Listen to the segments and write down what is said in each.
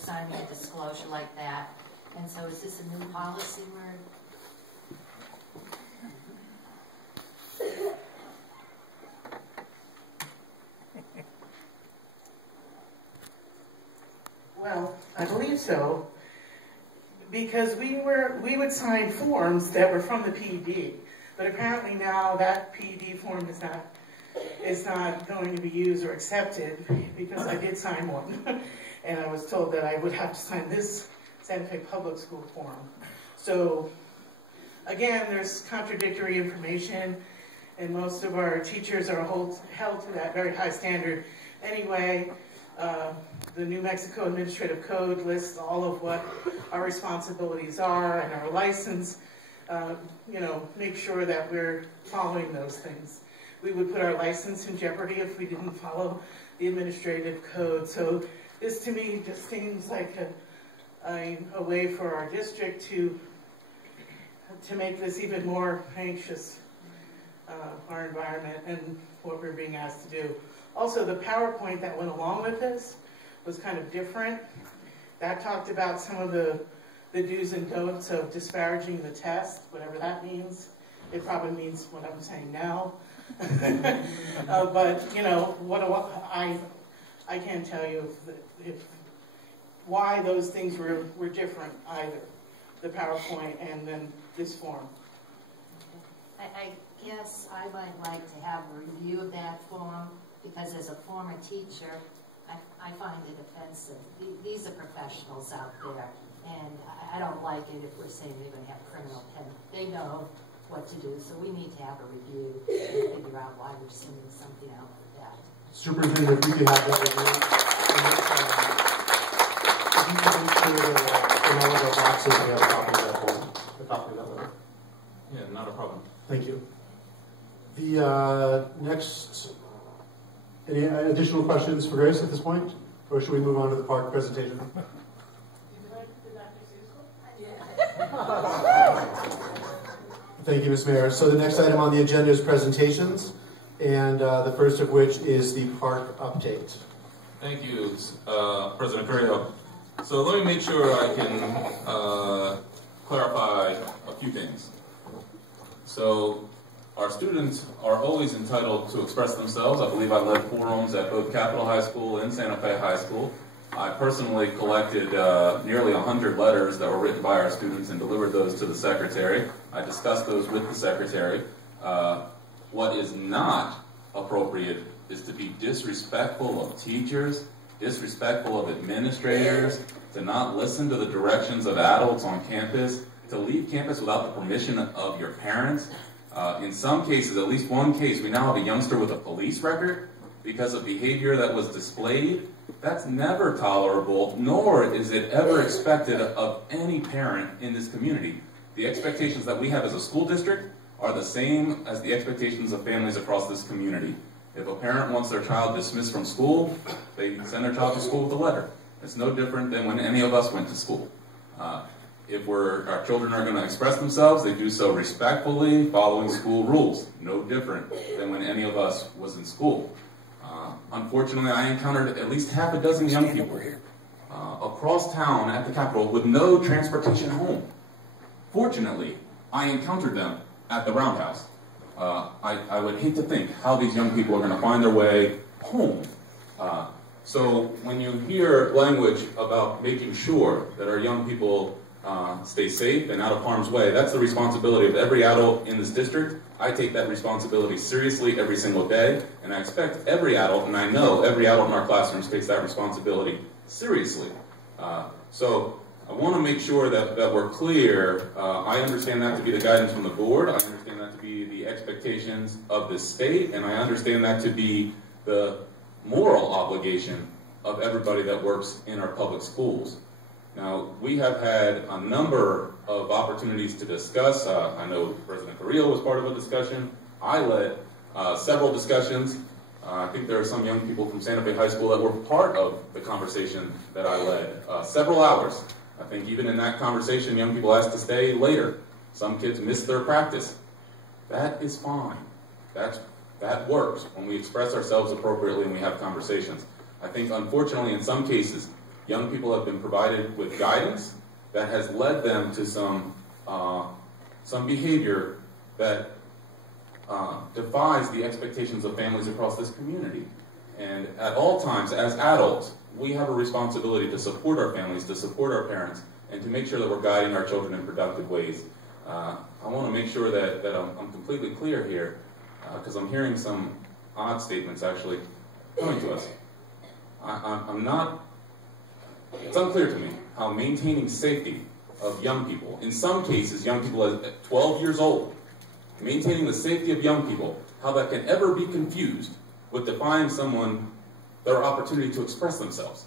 signing a disclosure like that. And so is this a new policy where? Well, I believe so, because we would sign forms that were from the PED, but apparently now that PED form is not going to be used or accepted, because I did sign one, and I was told that I would have to sign this Santa Fe Public School form. So again, there's contradictory information, and most of our teachers are held to that very high standard anyway. The New Mexico Administrative Code lists all of what our responsibilities are, and our license, make sure that we're following those things. We would put our license in jeopardy if we didn't follow the administrative code. So this to me just seems like a way for our district to make this even more anxious, our environment and what we're being asked to do. Also, the PowerPoint that went along with this was kind of different. That talked about some of the do's and don'ts of disparaging the test, whatever that means. It probably means what I'm saying now. But, I can't tell you why those things were different either, the PowerPoint and then this form. I guess I might like to have a review of that form, because as a former teacher, I find it offensive. These are professionals out there, and I don't like it if we're saying they're going to have criminal penalty. They know what to do, so we need to have a review and figure out why we're sending something out like that. Superintendent, if we could have that review. If you could make sure that in all of our boxes we have a copy of that form, a copy of that letter. Yeah, not a problem. Thank you. The next, any additional questions for Grace at this point? Or should we move on to the park presentation? Thank you, Ms. Mayor. So the next item on the agenda is presentations, and the first of which is the park update. Thank you, President Carrillo. So let me make sure I can clarify a few things. So our students are always entitled to express themselves. I believe I led forums at both Capitol High School and Santa Fe High School. I personally collected nearly 100 letters that were written by our students and delivered those to the secretary. I discussed those with the secretary. What is not appropriate is to be disrespectful of teachers, disrespectful of administrators, to not listen to the directions of adults on campus, to leave campus without the permission of your parents. In some cases, at least one case, we now have a youngster with a police record because of behavior that was displayed. That's never tolerable, nor is it ever expected of any parent in this community. The expectations that we have as a school district are the same as the expectations of families across this community. If a parent wants their child dismissed from school, they send their child to school with a letter. It's no different than when any of us went to school. If our children are going to express themselves, they do so respectfully, following school rules. No different than when any of us was in school. Unfortunately, I encountered at least half a dozen young people across town at the Capitol with no transportation home. Fortunately, I encountered them at the Roundhouse. I would hate to think how these young people are going to find their way home. So when you hear language about making sure that our young people stay safe and out of harm's way, that's the responsibility of every adult in this district. I take that responsibility seriously every single day, and I expect every adult, and I know every adult in our classrooms takes that responsibility seriously. So I want to make sure that we're clear. I understand that to be the guidance from the board. I understand that to be the expectations of this state, and I understand that to be the moral obligation of everybody that works in our public schools. Now, we have had a number of opportunities to discuss. I know President Carrillo was part of a discussion. I led several discussions. I think there are some young people from Santa Fe High School that were part of the conversation that I led. Several hours. I think even in that conversation, young people asked to stay later. Some kids missed their practice. That is fine. That works when we express ourselves appropriately and we have conversations. I think, unfortunately, in some cases, young people have been provided with guidance that has led them to some behavior that defies the expectations of families across this community. And at all times, as adults, we have a responsibility to support our families, to support our parents, and to make sure that we're guiding our children in productive ways. I want to make sure that I'm completely clear here, because I'm hearing some odd statements actually coming to us. It's unclear to me how maintaining safety of young people, in some cases young people at 12 years old, maintaining the safety of young people, how that can ever be confused with defying someone their opportunity to express themselves.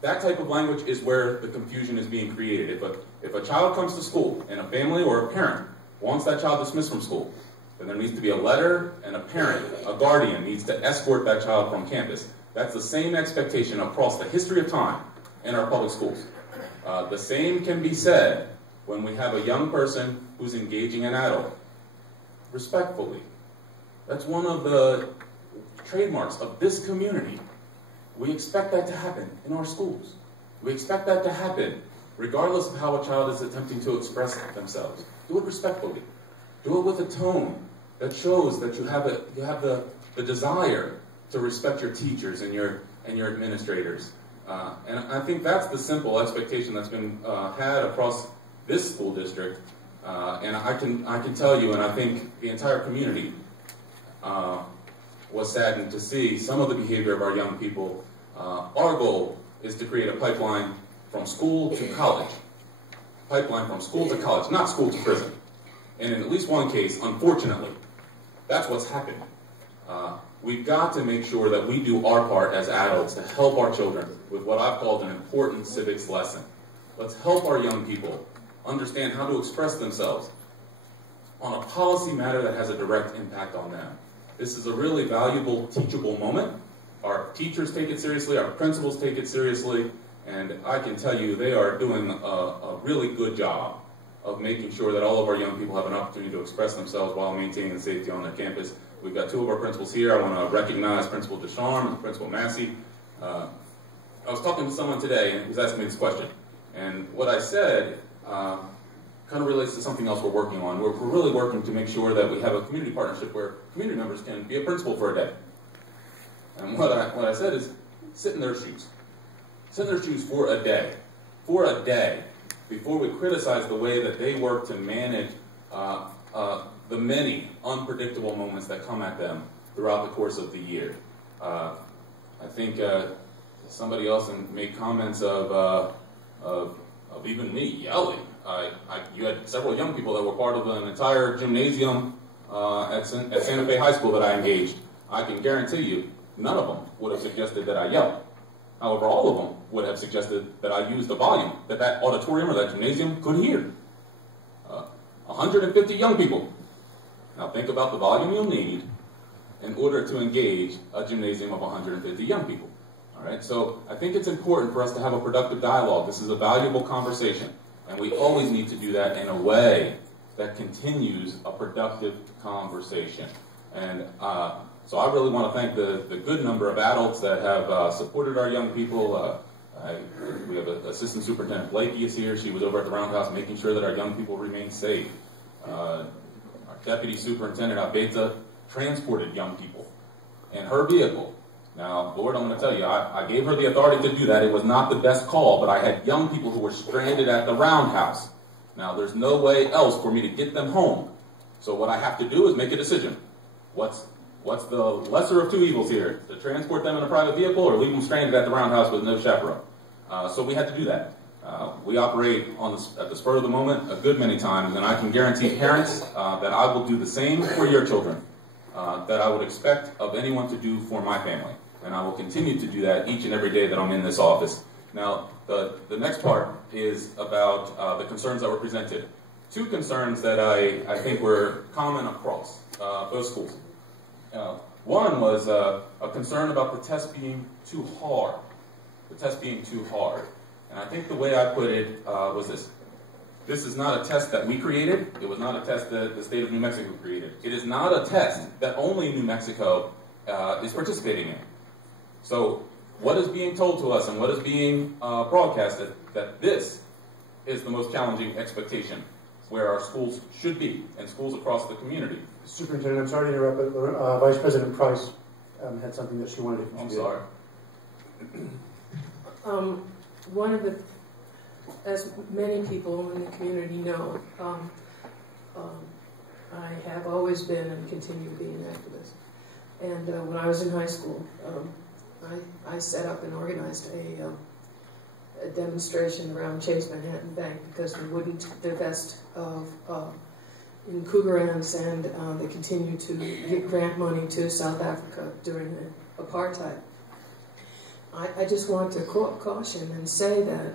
That type of language is where the confusion is being created. If a child comes to school and a family or a parent wants that child dismissed from school, then there needs to be a letter, and a parent, a guardian, needs to escort that child from campus. That's the same expectation across the history of time in our public schools. The same can be said when we have a young person who's engaging an adult. Respectfully. That's one of the trademarks of this community. We expect that to happen in our schools. We expect that to happen regardless of how a child is attempting to express themselves. Do it respectfully. Do it with a tone that shows that you have the desire to respect your teachers and your administrators. And I think that's the simple expectation that's been had across this school district. And I can tell you, and I think the entire community was saddened to see some of the behavior of our young people. Our goal is to create a pipeline from school to college. Pipeline from school to college, not school to prison. And in at least one case, unfortunately, that's what's happened. We've got to make sure that we do our part as adults to help our children with what I've called an important civics lesson. Let's help our young people understand how to express themselves on a policy matter that has a direct impact on them. This is a really valuable, teachable moment. Our teachers take it seriously, our principals take it seriously, and I can tell you they are doing a really good job of making sure that all of our young people have an opportunity to express themselves while maintaining the safety on their campus. We've got two of our principals here. I want to recognize Principal Descharmes and Principal Massey. I was talking to someone today and he was asking me this question. And what I said kind of relates to something else we're working on. We're really working to make sure that we have a community partnership where community members can be a principal for a day. And what I said is, sit in their shoes. Sit in their shoes for a day. For a day. Before we criticize the way that they work to manage the many unpredictable moments that come at them throughout the course of the year. I think somebody else made comments of even me yelling. You had several young people that were part of an entire gymnasium at Santa Fe High School that I engaged. I can guarantee you, none of them would have suggested that I yell. However, all of them would have suggested that I use the volume that auditorium or that gymnasium could hear. 150 young people. Now think about the volume you'll need in order to engage a gymnasium of 150 young people. All right, so I think it's important for us to have a productive dialogue. This is a valuable conversation, and we always need to do that in a way that continues a productive conversation. And so I really want to thank the good number of adults that have supported our young people. We have Assistant Superintendent Blakey is here. She was over at the Roundhouse making sure that our young people remain safe. Our Deputy Superintendent Abeta transported young people in her vehicle. Now, Lord, I'm going to tell you, I gave her the authority to do that. It was not the best call, but I had young people who were stranded at the Roundhouse. Now, there's no way else for me to get them home. So what I have to do is make a decision. What's the lesser of two evils here? To transport them in a private vehicle or leave them stranded at the Roundhouse with no chaperone? So we had to do that. We operate at the spur of the moment a good many times, and I can guarantee parents that I will do the same for your children that I would expect of anyone to do for my family. And I will continue to do that each and every day that I'm in this office. Now, the next part is about the concerns that were presented. Two concerns that I think were common across both schools. One was a concern about the test being too hard. The test being too hard. And I think the way I put it was this. This is not a test that we created. It was not a test that the state of New Mexico created. It is not a test that only New Mexico is participating in. So what is being told to us and what is being broadcasted, that this is the most challenging expectation, where our schools should be, and schools across the community. Superintendent, I'm sorry to interrupt, but Vice President Price had something that she wanted to I'm sorry. One of the, as many people in the community know, I have always been and continue to be an activist. And when I was in high school, I set up and organized a demonstration around Chase Manhattan Bank because they wouldn't divest of in Krugerrands, and they continued to give grant money to South Africa during the apartheid. I just want to caution and say that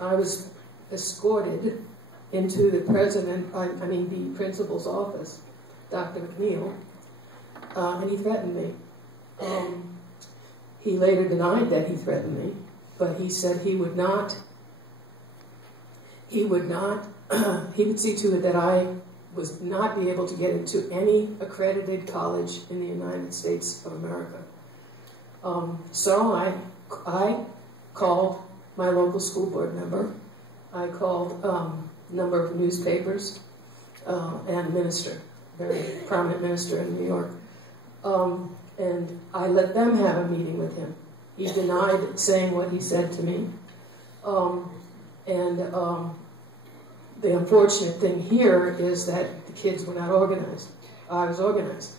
I was escorted into the the principal's office, Dr. McNeil, and he threatened me. He later denied that he threatened me, but he said he would see to it that I would not be able to get into any accredited college in the United States of America. So I called my local school board member. I called a number of newspapers and a minister, a very prominent minister in New York. And I let them have a meeting with him. He denied saying what he said to me. The unfortunate thing here is that the kids were not organized. I was organized.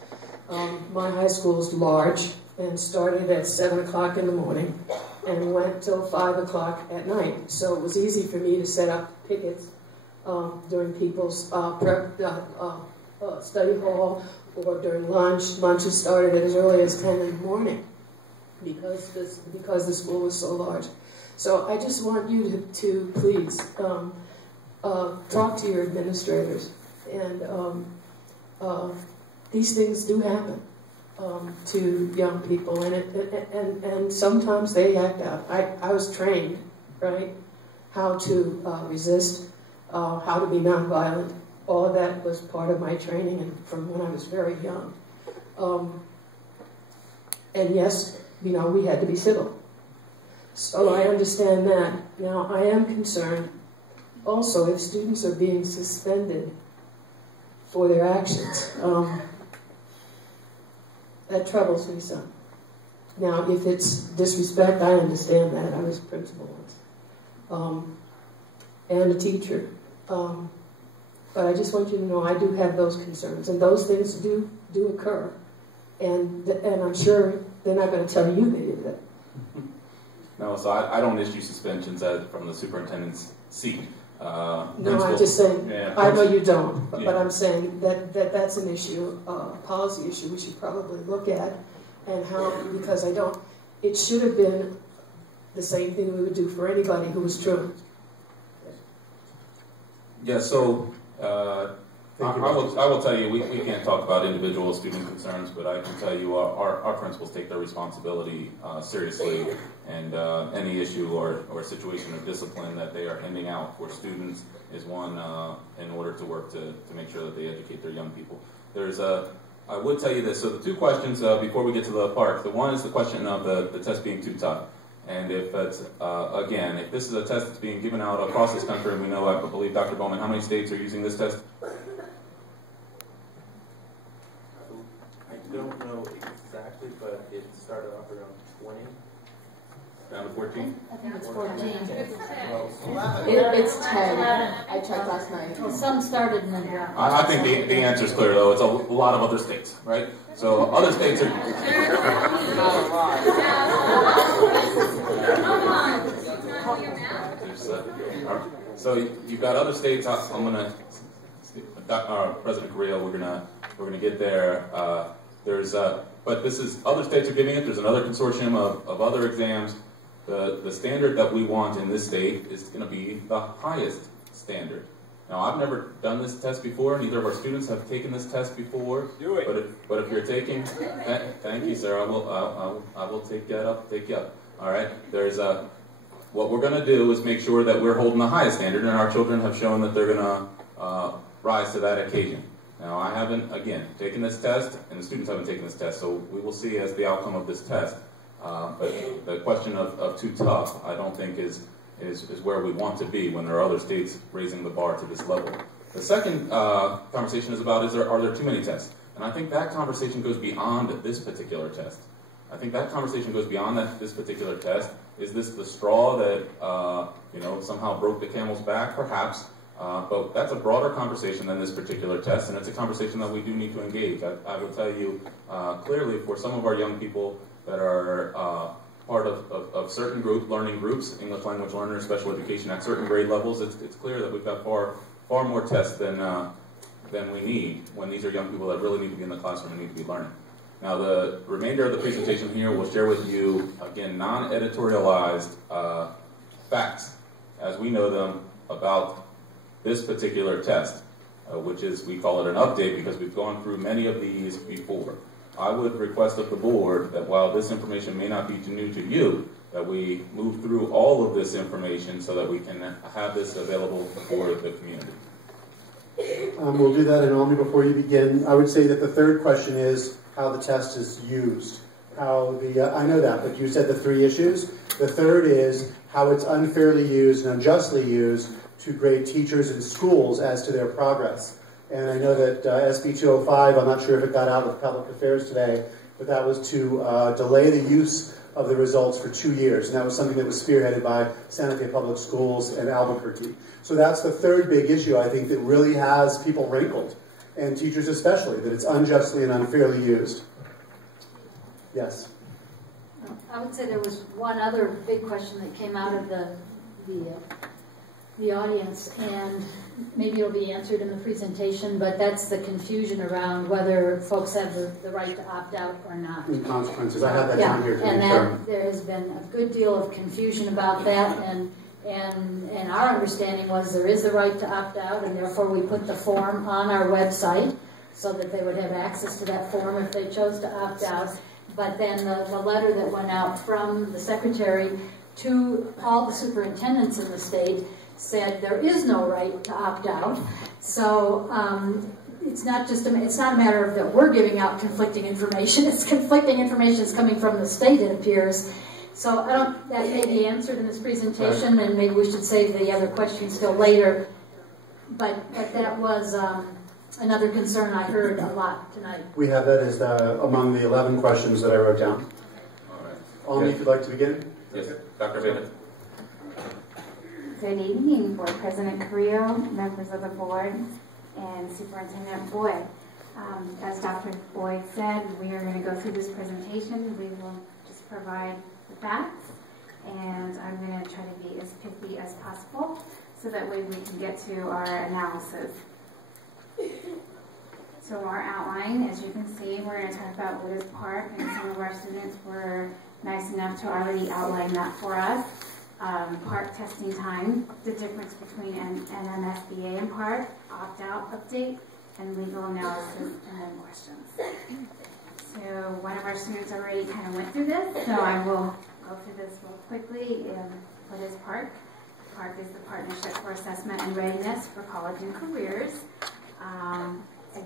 My high school is large and started at 7 o'clock in the morning and went till 5 o'clock at night. So it was easy for me to set up pickets during people's study hall or during lunch. Lunches started as early as 10 in the morning because the school was so large. So I just want you to please talk to your administrators. And these things do happen to young people, and sometimes they act out. I was trained, right, how to resist, how to be nonviolent. All of that was part of my training and from when I was very young. And yes, we had to be civil. So I understand that. Now, I am concerned also if students are being suspended for their actions. That troubles me some. Now, if it's disrespect, I understand that. I was a principal once. And a teacher. But I just want you to know I do have those concerns. And those things do occur. And I'm sure they're not going to tell you they did that. No, so I don't issue suspensions from the superintendent's seat. No, I'm just saying, yeah, I know you don't, but yeah. I'm saying that's an issue, a policy issue we should probably look at, and how, because it should have been the same thing we would do for anybody who was truant. Yeah, so I will tell you, we can't talk about individual student concerns, but I can tell you our principals take their responsibility seriously, and any issue or situation of discipline that they are handing out for students is one in order to work to make sure that they educate their young people. I would tell you this, so the two questions before we get to the park, the one is the question of the test being too tough. And if it's, again, if this is a test that's being given out across this country, and we know, I believe, Dr. Bowman, how many states are using this test? I don't know exactly, but it started off around 20. Down to 14? I think it's 14. It's 10. I checked last night. Well, some started in the... I think the answer is clear, though. It's a lot of other states, right? So other states are... So you've got other states. I'm going to... President Correa, we're gonna get there. But this is, other states are giving it. There's another consortium of other exams. The standard that we want in this state is going to be the highest standard. Now, I've never done this test before. Neither of our students have taken this test before. Do it. But if you're taking, thank you, sir. I will take that up. Take you up. All right. What we're going to do is make sure that we're holding the highest standard, and our children have shown that they're going to rise to that occasion. Now, I haven't, again, taken this test, and the students haven't taken this test, so we will see as the outcome of this test But the question of too tough, I don't think is where we want to be when there are other states raising the bar to this level. The second conversation is about, are there too many tests? And I think that conversation goes beyond this particular test. I think that conversation goes beyond this particular test. Is this the straw that somehow broke the camel's back? Perhaps. But that's a broader conversation than this particular test, and it's a conversation that we do need to engage. I will tell you clearly, for some of our young people that are part of certain learning groups, English language learners, special education at certain grade levels, it's clear that we've got far more tests than we need when these are young people that really need to be in the classroom and need to be learning. Now, the remainder of the presentation here will share with you, again, non-editorialized facts, as we know them, about this particular test, which is, we call it an update because we've gone through many of these before. I would request of the board that while this information may not be too new to you, that we move through all of this information so that we can have this available for the community. We'll do that, and only before you begin, I would say that the third question is how the test is used. I know that, but you said the 3 issues. The third is how it's unfairly used and unjustly used to grade teachers in schools as to their progress. And I know that SB 205, I'm not sure if it got out of public affairs today, but that was to delay the use of the results for 2 years. And that was something that was spearheaded by Santa Fe Public Schools and Albuquerque. So that's the third big issue, I think, that really has people rankled, and teachers especially, that it's unjustly and unfairly used. Yes? I would say there was one other big question that came out of the audience, and maybe it'll be answered in the presentation, but that's the confusion around whether folks have the right to opt out or not. In consequences, I have that down here. And there has been a good deal of confusion about that, and our understanding was there is the right to opt out, and therefore we put the form on our website so that they would have access to that form if they chose to opt out. But then the letter that went out from the secretary to all the superintendents in the state said there is no right to opt out. So it's not a matter of that we're giving out conflicting information. It's conflicting information that's coming from the state, it appears. So that may be answered in this presentation, and maybe we should save the other questions till later. But that was another concern I heard a lot tonight. We have that as among the 11 questions that I wrote down. All right. Almi, if you'd like to begin. Yes, Dr. Veda. Good evening, Board President Carrillo, members of the board, and Superintendent Boyd. As Dr. Boyd said, we are going to go through this presentation. We will just provide the facts, and I'm going to try to be as pithy as possible so that way we can get to our analysis. So our outline, as you can see, we're going to talk about what is PARCC, and some of our students were nice enough to already outline that for us. PARCC testing time, the difference between an MSBA and PARCC, opt-out update, and legal analysis, and then questions. So one of our students already kind of went through this, so I will go through this real quickly. What is PARCC? PARCC is the Partnership for Assessment and Readiness for College and Careers.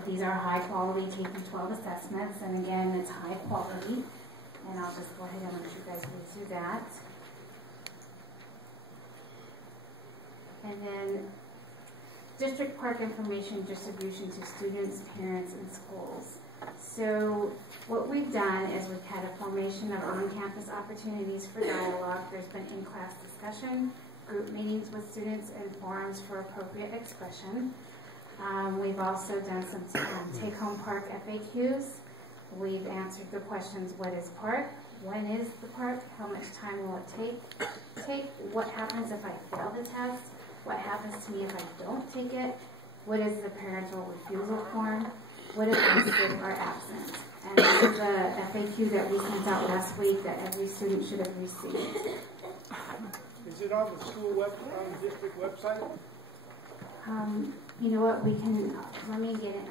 These are high-quality K-12 assessments, and again, it's high quality. And I'll just go ahead and let you guys read through that. And then district PARCC information distribution to students, parents, and schools. So what we've done is we've had a formation of on-campus opportunities for dialogue. There's been in-class discussion, group meetings with students, and forums for appropriate expression. We've also done some take-home PARCC FAQs. We've answered the questions, what is PARCC? When is the PARCC? How much time will it take? What happens if I fail the test? What happens to me if I don't take it? What is the parental refusal form? What if I'm sick or absent? And this is a FAQ that we sent out last week that every student should have received. Is it on the school on the district website? You know what, we can, let me get it.